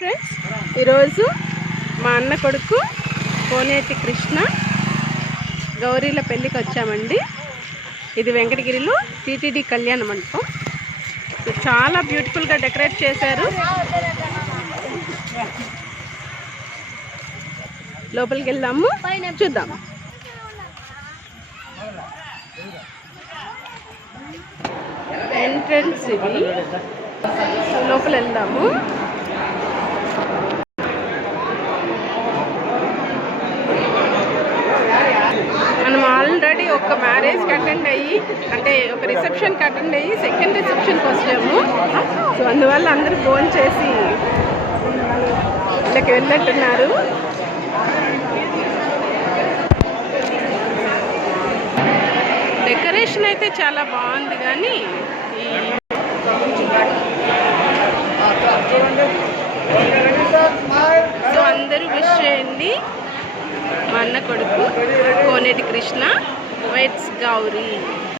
Friends, ఈరోజు మా అన్న కొడుకు కోనేటి కృష్ణ గౌరీల పెళ్ళికి వచ్చామండి. ఇది వెంకటగిరిలో టీటీడీ కళ్యాణ మండపం. చాలా బ్యూటిఫుల్గా డెకరేట్ చేశారు. లోపలికి వెళ్దాము, చూద్దాం. ఎంట్రన్స్ ఇది. లోపల వెళ్దాము. మనం ఆల్రెడీ ఒక మ్యారేజ్కి అటెండ్ అయ్యి, అంటే ఒక రిసెప్షన్కి అటెండ్ అయ్యి సెకండ్ రిసెప్షన్కి వచ్చాము. సో అందువల్ల అందరూ ఫోన్ చేసి ఇళ్ళకి వెళ్ళట్టున్నారు. డెకరేషన్ అయితే చాలా బాగుంది, కానీ సో అందరూ విష్ చేయండి. మా అన్న కొడుకు కోనేటి కృష్ణ, వైట్స్ గౌరీ.